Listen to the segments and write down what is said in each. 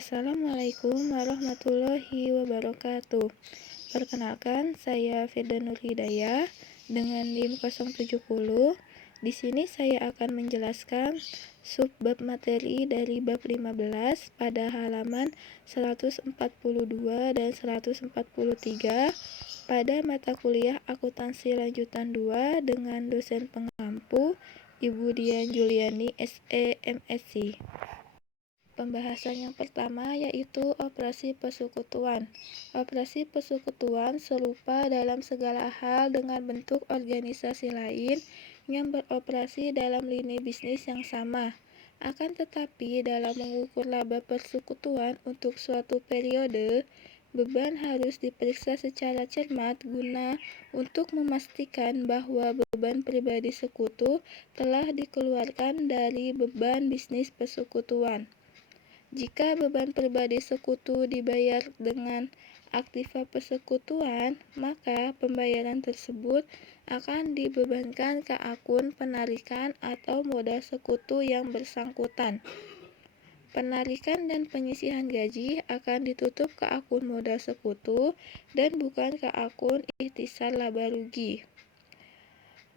Assalamualaikum warahmatullahi wabarakatuh. Perkenalkan, saya Firda Nurhidayah dengan NIM 070. Di sini saya akan menjelaskan subbab materi dari bab 15 pada halaman 142 dan 143 pada mata kuliah Akuntansi Lanjutan 2 dengan dosen pengampu Ibu Dian Juliani SE MSc. Pembahasan yang pertama yaitu operasi persekutuan. Operasi persekutuan serupa dalam segala hal dengan bentuk organisasi lain yang beroperasi dalam lini bisnis yang sama. Akan tetapi dalam mengukur laba persekutuan untuk suatu periode, beban harus diperiksa secara cermat guna untuk memastikan bahwa beban pribadi sekutu telah dikeluarkan dari beban bisnis persekutuan. Jika beban pribadi sekutu dibayar dengan aktiva persekutuan, maka pembayaran tersebut akan dibebankan ke akun penarikan atau modal sekutu yang bersangkutan. Penarikan dan penyisihan gaji akan ditutup ke akun modal sekutu dan bukan ke akun ikhtisar laba rugi.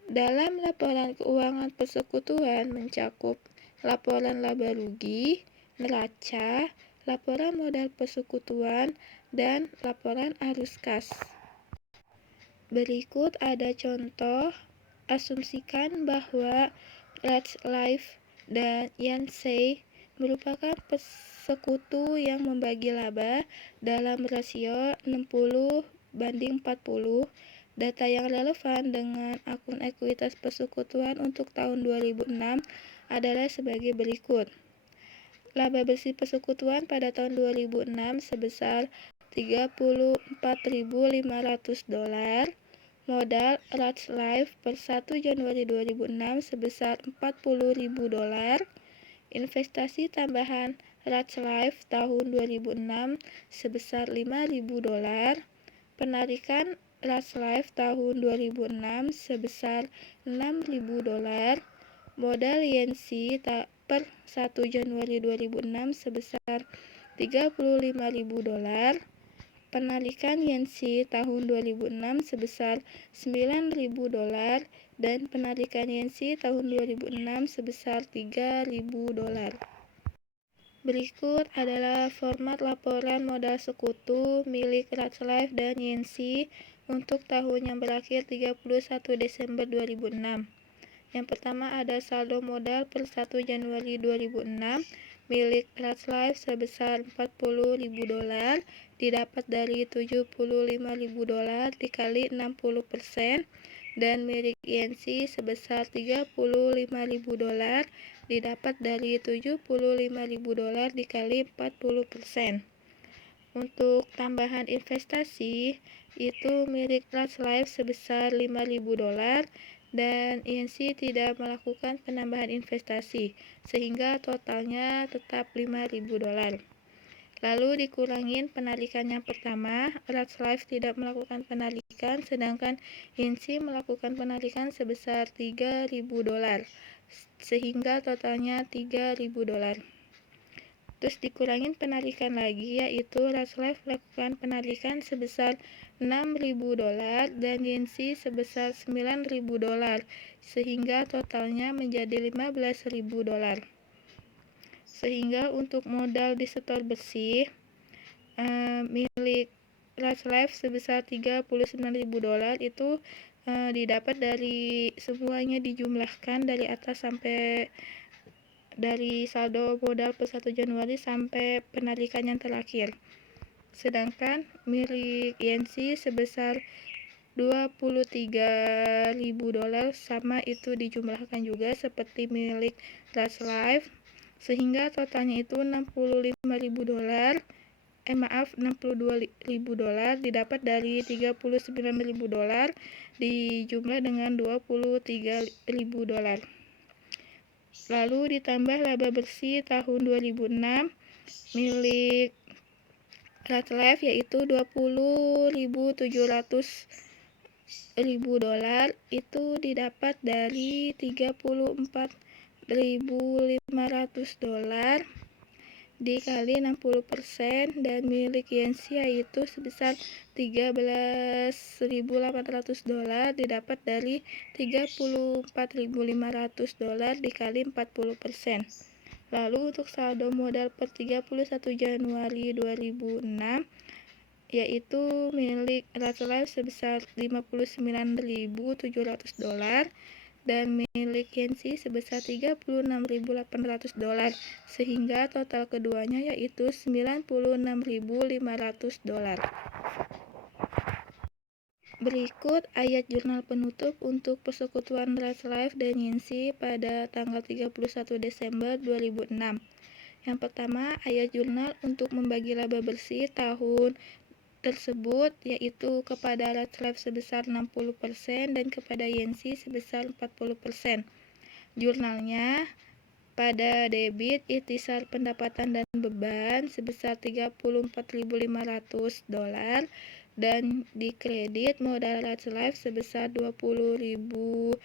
Dalam laporan keuangan persekutuan mencakup laporan laba rugi, neraca, laporan modal persekutuan, dan laporan arus kas. Berikut ada contoh. Asumsikan bahwa Let's Life dan Yansei merupakan persekutu yang membagi laba dalam rasio 60:40. Data yang relevan dengan akun ekuitas persekutuan untuk tahun 2006 adalah sebagai berikut. Laba bersih persekutuan pada tahun 2006 sebesar $34.500. Modal Let's Life per 1 Januari 2006 sebesar $40.000. Investasi tambahan Let's Life tahun 2006 sebesar $5.000. Penarikan Let's Life tahun 2006 sebesar $6.000. Modal Yansi per 1 Januari 2006 sebesar $35.000. Penarikan Yansi tahun 2006 sebesar $9.000 dan penarikan Yansi tahun 2006 sebesar $3.000. Berikut adalah format laporan modal sekutu milik Let's Life dan Yansi untuk tahun yang berakhir 31 Desember 2006. Yang pertama ada saldo modal per 1 Januari 2006 milik Let's Life sebesar $40.000 didapat dari $75.000 dikali 60% dan milik Yansi sebesar $35.000 didapat dari $75.000 dikali 40%. Untuk tambahan investasi itu milik Let's Life sebesar $5.000 dan Yansi tidak melakukan penambahan investasi, sehingga totalnya tetap $5.000. Lalu dikurangin penarikan yang pertama, Let's Life tidak melakukan penarikan, sedangkan Yansi melakukan penarikan sebesar $3.000, sehingga totalnya $3.000. Terus dikurangin penarikan lagi, yaitu Let's Life melakukan penarikan sebesar $6.000 dan Yansi sebesar $9.000, sehingga totalnya menjadi $15.000. Sehingga untuk modal di setor bersih milik Let's Life sebesar $39.000 itu didapat dari semuanya dijumlahkan dari atas sampai dari saldo modal per 1 Januari sampai penarikan yang terakhir. Sedangkan milik Yansi sebesar $23.000 sama itu dijumlahkan juga seperti milik Let's Life, sehingga totalnya itu $62.000 didapat dari $39.000 dijumlah dengan $23.000. Lalu ditambah laba bersih tahun 2006 milik Let's Life yaitu $20.700 itu didapat dari $34.500 dikali 60% dan milik Yancy yaitu sebesar $13.800 didapat dari $34.500 dikali 40%. Lalu untuk saldo modal per 31 Januari 2006 yaitu milik Ratliff sebesar $59.700 dan milik Yancy sebesar $36.800 sehingga total keduanya yaitu $96.500. Berikut ayat jurnal penutup untuk persekutuan Ratliff dan Yancy pada tanggal 31 Desember 2006. Yang pertama, ayat jurnal untuk membagi laba bersih tahun tersebut yaitu kepada Ratliff sebesar 60% dan kepada Yancy sebesar 40%. Jurnalnya pada debit ikhtisar pendapatan dan beban sebesar $34.500 dan di kredit modal Ratliff sebesar $20.700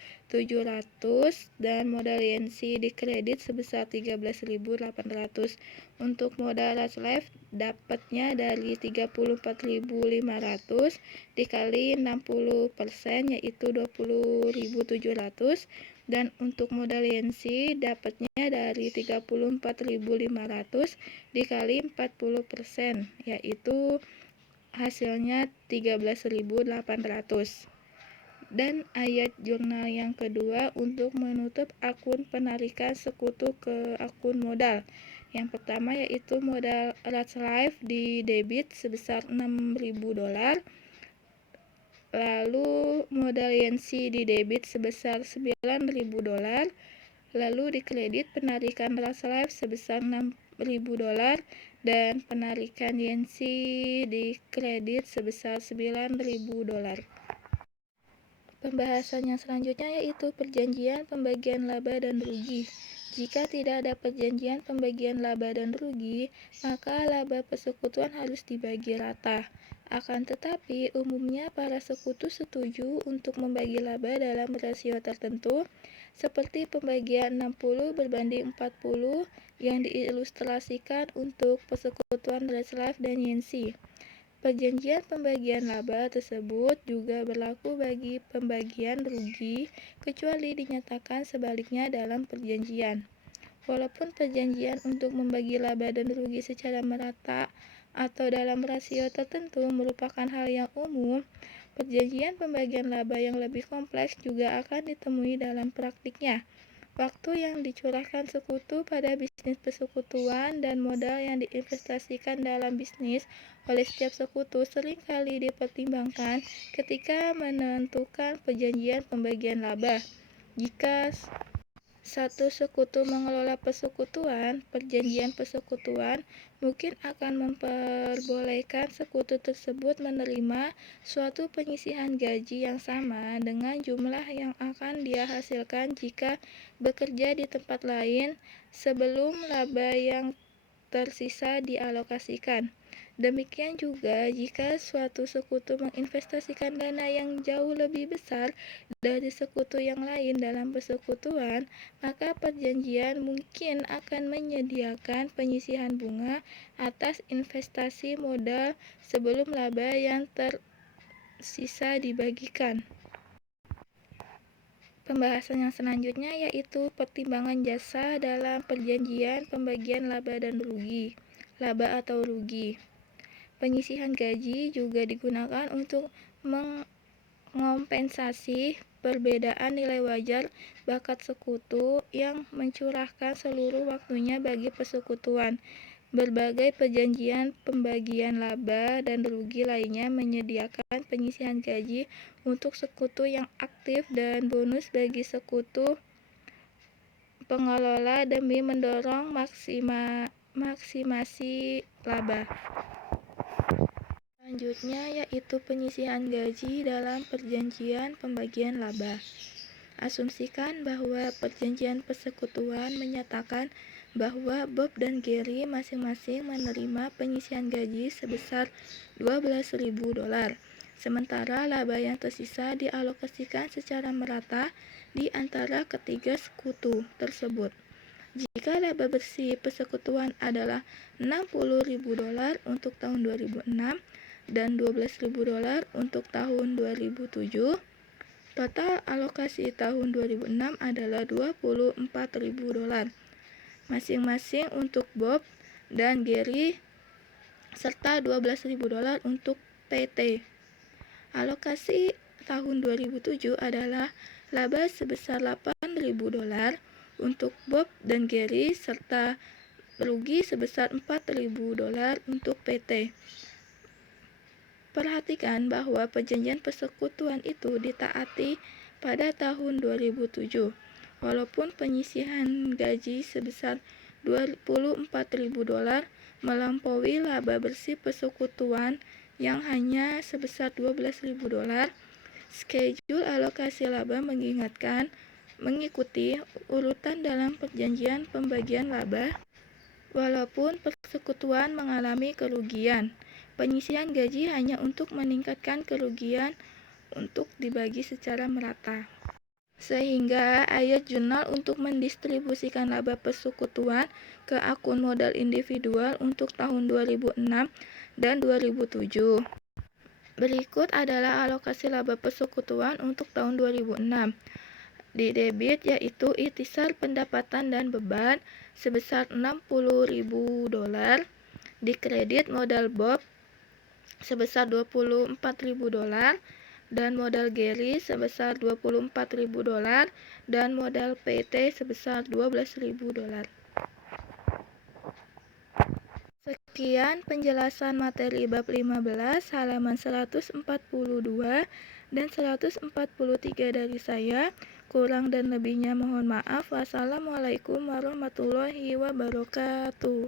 dan modal Yancy di kredit sebesar $13.800. Untuk modal Ratliff dapatnya dari $34.500 dikali 60% yaitu $20.700 dan untuk modal Yancy dapatnya dari $34.500 dikali 40% yaitu hasilnya $13.800. Dan ayat jurnal yang kedua untuk menutup akun penarikan sekutu ke akun modal. Yang pertama yaitu modal Ratliff di debit sebesar $6.000, lalu modal Yancy di debit sebesar $9.000, lalu di kredit penarikan Ratliff sebesar $6.000 dan penarikan Yancy di kredit sebesar $9.000. Pembahasan yang selanjutnya yaitu perjanjian pembagian laba dan rugi. Jika tidak ada perjanjian pembagian laba dan rugi, maka laba persekutuan harus dibagi rata. Akan tetapi, umumnya para sekutu setuju untuk membagi laba dalam rasio tertentu, seperti pembagian 60/40 yang diilustrasikan untuk persekutuan Ratliff dan Yancy. Perjanjian pembagian laba tersebut juga berlaku bagi pembagian rugi, kecuali dinyatakan sebaliknya dalam perjanjian. Walaupun perjanjian untuk membagi laba dan rugi secara merata atau dalam rasio tertentu merupakan hal yang umum, perjanjian pembagian laba yang lebih kompleks juga akan ditemui dalam praktiknya. Waktu yang dicurahkan sekutu pada bisnis persekutuan dan modal yang diinvestasikan dalam bisnis oleh setiap sekutu seringkali dipertimbangkan ketika menentukan perjanjian pembagian laba. Jika satu sekutu mengelola persekutuan, perjanjian persekutuan mungkin akan memperbolehkan sekutu tersebut menerima suatu penyisihan gaji yang sama dengan jumlah yang akan dia hasilkan jika bekerja di tempat lain sebelum laba yang tersisa dialokasikan. Demikian juga jika suatu sekutu menginvestasikan dana yang jauh lebih besar dari sekutu yang lain dalam persekutuan, maka perjanjian mungkin akan menyediakan penyisihan bunga atas investasi modal sebelum laba yang tersisa dibagikan. Pembahasan yang selanjutnya yaitu pertimbangan jasa dalam perjanjian pembagian laba dan rugi. Laba atau rugi. Penyisihan gaji juga digunakan untuk mengompensasi perbedaan nilai wajar bakat sekutu yang mencurahkan seluruh waktunya bagi persekutuan. Berbagai perjanjian pembagian laba dan rugi lainnya menyediakan penyisihan gaji untuk sekutu yang aktif dan bonus bagi sekutu pengelola demi mendorong maksimasi laba. Selanjutnya yaitu penyisihan gaji dalam perjanjian pembagian laba. Asumsikan bahwa perjanjian persekutuan menyatakan bahwa Bob dan Gary masing-masing menerima penyisihan gaji sebesar $12.000, sementara laba yang tersisa dialokasikan secara merata di antara ketiga sekutu tersebut. Jika laba bersih persekutuan adalah $60.000 untuk tahun 2006 dan $12.000 untuk tahun 2007, total alokasi tahun 2006 adalah $24.000, masing-masing untuk Bob dan Gary, serta $12.000 untuk PT. Alokasi tahun 2007 adalah laba sebesar $8.000 untuk Bob dan Gary, serta rugi sebesar $4.000 untuk PT. Perhatikan bahwa perjanjian persekutuan itu ditaati pada tahun 2007, walaupun penyisihan gaji sebesar $24.000 melampaui laba bersih persekutuan yang hanya sebesar $12.000. Schedule alokasi laba mengikuti urutan dalam perjanjian pembagian laba. Walaupun persekutuan mengalami kerugian, penyisihan gaji hanya untuk meningkatkan kerugian untuk dibagi secara merata. Sehingga ayat jurnal untuk mendistribusikan laba persekutuan ke akun modal individual untuk tahun 2006 dan 2007. Berikut adalah alokasi laba persekutuan untuk tahun 2006. Di debit yaitu ikhtisar pendapatan dan beban sebesar $60.000, di kredit modal Bob sebesar $24.000 dan modal Gary sebesar $24.000 dan modal PT sebesar $12.000. Sekian penjelasan materi bab 15 halaman 142 dan 143 dari saya. Kurang dan lebihnya mohon maaf. Wassalamualaikum warahmatullahi wabarakatuh.